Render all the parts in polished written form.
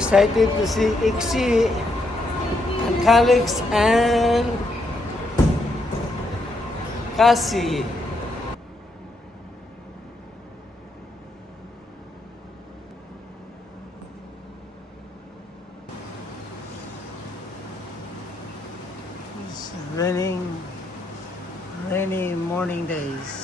excited to see Ixie and Calix and Cassie. It's rainy morning days.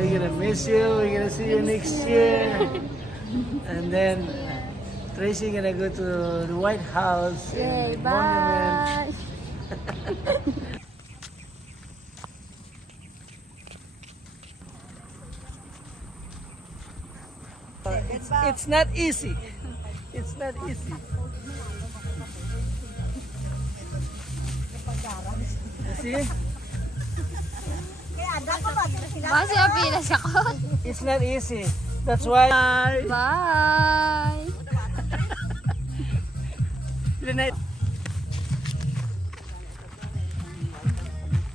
We're gonna miss you. We're gonna see you next year. And then Tracy gonna go to the White House and the monument. It's not easy. It's not easy. See? Masih pila siya ko. It's not easy. That's why. Bye.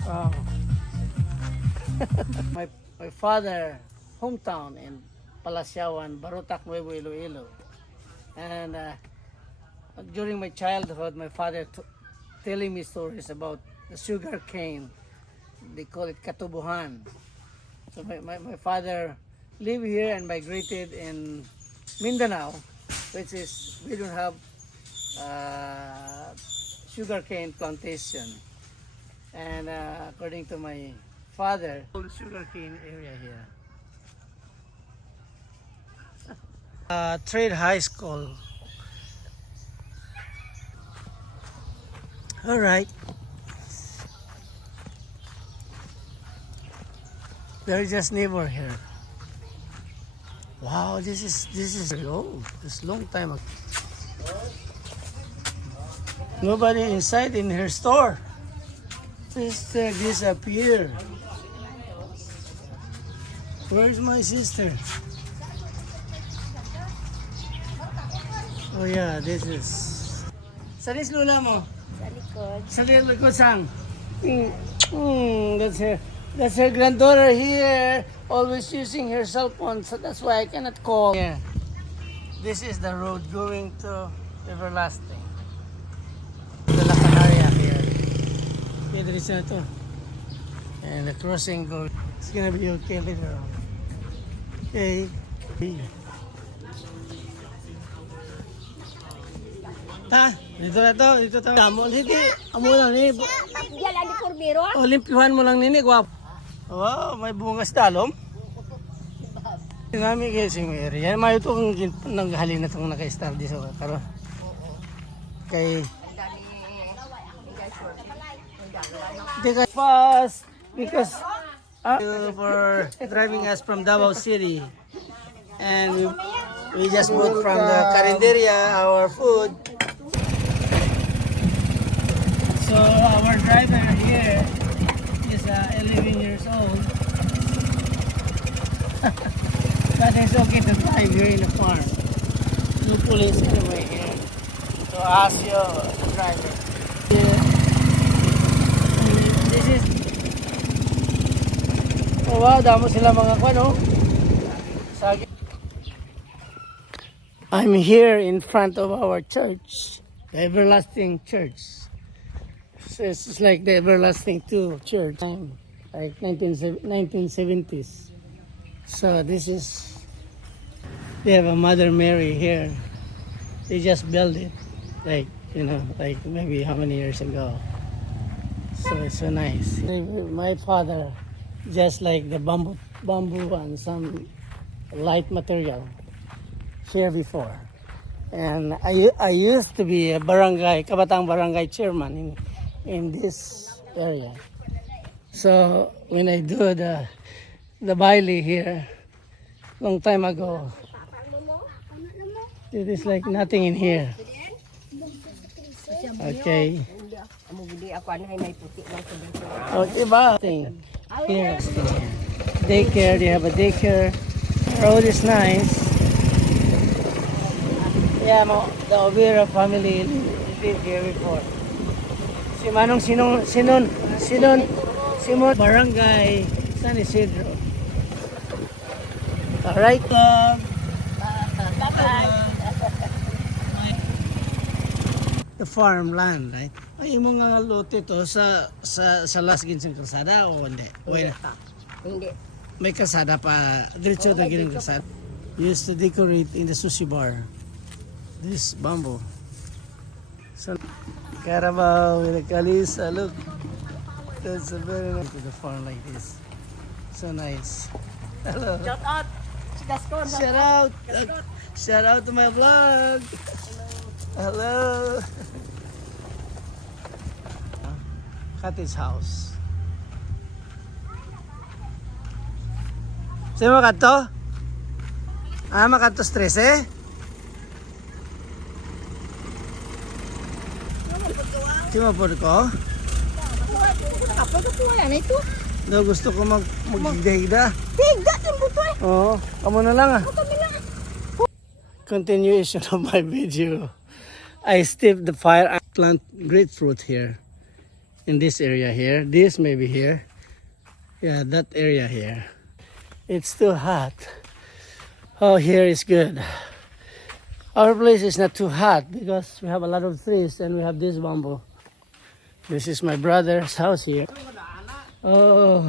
Oh. my father hometown in Palaciawan, Barotac, Nuevo Iloilo. And during my childhood, my father telling me stories about the sugar cane. They call it katubuhan. So my father lived here and migrated in Mindanao, which is, we don't have sugarcane plantation. And according to my father, sugarcane area here. Trade High School. All right. They're just neighbor here. Wow, this is very old. It's long time ago. Nobody inside in her store. Sister disappeared. Where's my sister? Oh yeah, this is. Saan is lula mo? Sa likod. Sa likod sang. That's her granddaughter here, always using her cell phone, so that's why I cannot call. Yeah. This is the road going to Everlasting. The La Canaria here. Okay, there is to. And the crossing goes. It's gonna be okay later on. Okay. Ta, dito na to, dito to. Amo, hindi. Amo lang ni. Diyan lang di kurbiro. Oh, limpihan mo lang nini, guwapo. Wow, may bungas dalom. Sinami kayo si Mary. Yan, mayo itong naghalin na itong naka-star di sa karo. Kay... Fast, because for driving us from Davao City. And we just bought from the Carinderia our food. So our driver here is 11 years old. But it's okay to drive here in the farm. No police anyway here. So ask you the driver. This is. Oh wow, damo sila mga kwan, oh. Sagi. I'm here in front of our church, the Everlasting Church. So it's like the Everlasting 2 church, like 1970s. So this is, they have a Mother Mary here. They just built it, like, you know, like maybe how many years ago. So it's so nice. My father, just like the bamboo and some light material here before. And I used to be a Kabatang Barangay chairman in this area. So when I do the baile here, long time ago, it is like nothing in here. Okay. Amo gidi ako anay may puti lang sa dito. Oh, diba? Thing. Here. Daycare. They have a daycare. The road is nice. Yeah, the Overa family lived here before. Si Manong Simon Barangay San Isidro. Alright. The farmland, right? Ay, yung mga lote to sa Las Ginseng Kalsada o hindi? Wala. Hindi. May kalsada pa. Diretso na gining kalsada. Used to decorate in the sushi bar. This bamboo. So, Carabao with a Kalisa. Look. That's a very nice to the farm like this. So nice. Hello. Shout out. Si Gascon. Shout out. Shout out to my vlog. Hello. Cottage house. Sino makato? Makato stress eh? Sino po ko? Kapag ko wala na ito. No, gusto ko magdihigda. Higda din po eh. Oo, kamo na lang ah. Continuation of my video. I stepped the fire. I plant grapefruit here. In this area here. This maybe here. Yeah, that area here. It's too hot. Oh, here is good. Our place is not too hot because we have a lot of trees and we have this bamboo. This is my brother's house here. Oh,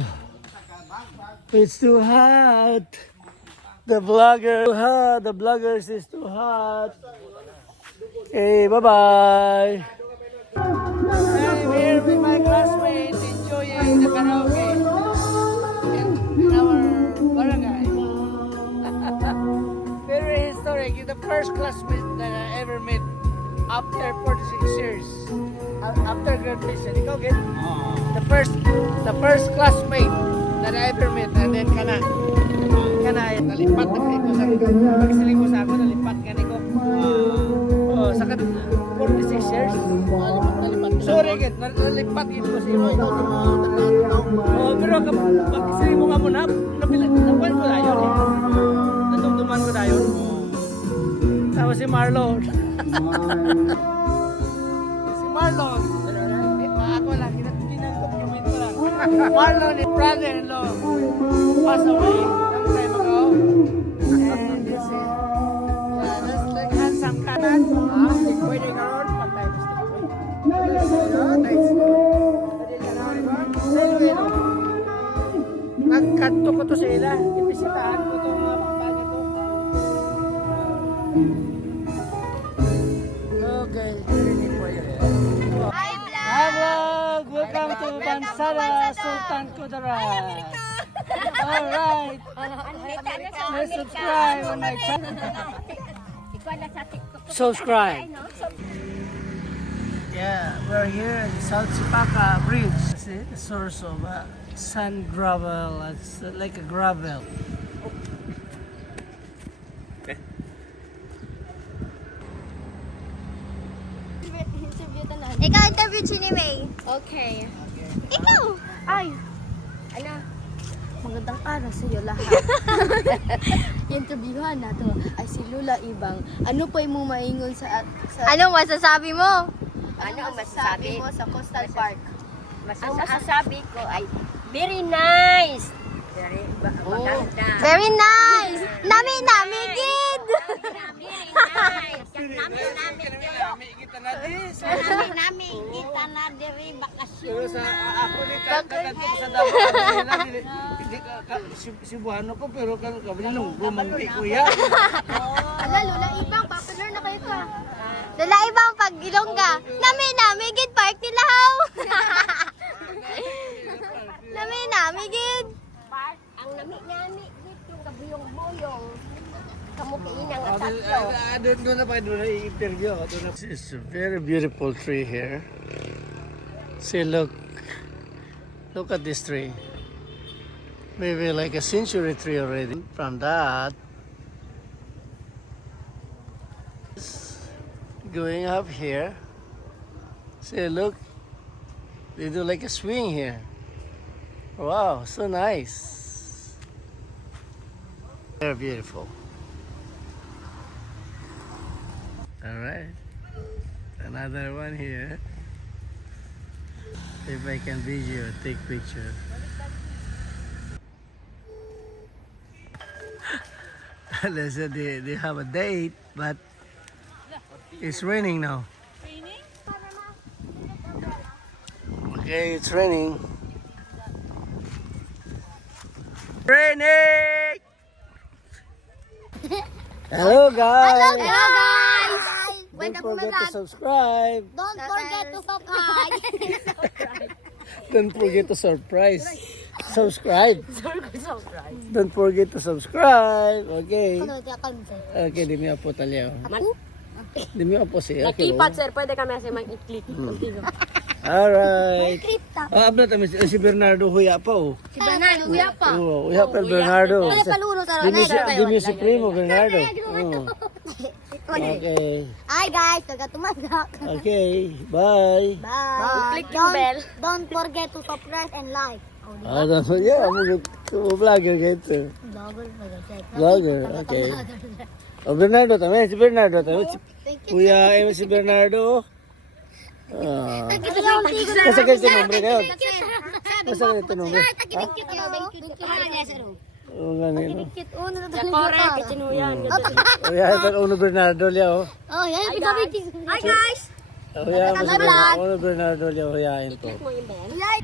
it's too hot. The vloggers is too hot. Okay, bye-bye. I'm here with my classmates enjoying the karaoke in our barangay. Very historic. You're the first classmate that I ever met after 46 years. After graduation. Ikaw, Git? The first classmate that I ever met. And then kana nalipat na ko sa pagsiling ko sa ako, nalipat ka niko. Oh, sa 46 years. Sorry, Git. Nalipat ito ko sa imo. Oh, pero pagsiling mo nga mo napuan ko na yun eh. Natungtuman ko na yun. Tapos si Marlon. Marlon. Ako lang, kinag-document ko lang. Marlon, his brother-in-law, passed away long time ago. And this is, that's like handsome kanan. Pwede ka ron, patay mo siya. Nagkanto ko to sa ila. Ipisitahan ko itong mga pagpag ito. Okay, ready for you. Hi vlog! Welcome to Bansara, Sultan Kudarat. Alright. Let's subscribe on my channel. Subscribe. Yeah, we're here at the South Sipaka Bridge. See, the source of sand gravel. It's like a gravel. Ikaw interview si ni May. Okay. Ikaw! Ay! Ano? Magandang araw sa iyo lahat. Interviewhan na to ay si Lula Ibang. Ano pa yung maingon sa... Ano masasabi mo? Ano ang masasabi mo sa Coastal Park? Ang masasabi ko ay very nice. Very maganda. Very nice! Nami gid! Very nice. Nami kita na diri bakasyon na. Ako ni kakatip sa dapat Cebuano ko pero kan kabilang gumampi kuya. Ala, Lula Ibang, popular na kayo ka. Lula Ibang, pag Ilongga, nami gid park nila haw. Nami gid. Park ang nami dito kabuyong-buyong. Kamu kainang ang tatlo. Doon na pa doon na i-interview. This is a very beautiful tree here. See, look at this tree. Maybe like a century tree already. From that, going up here, See, look. They do like a swing here. Wow, so nice. They're beautiful. All right. Another one here. If I can video, take picture. They said they have a date, but it's raining now. Okay, it's raining. Raining! Hello guys! Hello guys! Don't forget to subscribe. Don't forget to subscribe. Don't forget to subscribe. Don't forget to subscribe. Okay. Okay, di mi apo talyaw. Di mi apo siya. Nakipat, sir. Pwede kami kasi mag-i-click. Alright. Abla tami si Bernardo huya pa oh. Si Bernardo, uya pa. Oh, huya pa Bernardo. Paluno sa Di mi si primo Bernardo. Oh. Okay. Hi guys, tagatumagak. Okay. Bye. Bye. Click yung bell. Don't forget to subscribe and like. Yeah, I'm a vlogger gitu. Vlogger, okay. Oh, Bernardo también, si Bernardo también. Kuya, si Bernardo. Ah. Masa kayo ito nombre kayo? Masa kayo ito nombre? Oo nga nino. Correct, kitinuyan. Oh, yeah, ito uno Bernardo liya, oh. Oh, yan. Hi guys. Oh, yeah, mas Bernardo liya, oh, yeah, ito. Click mo yung bell. Like.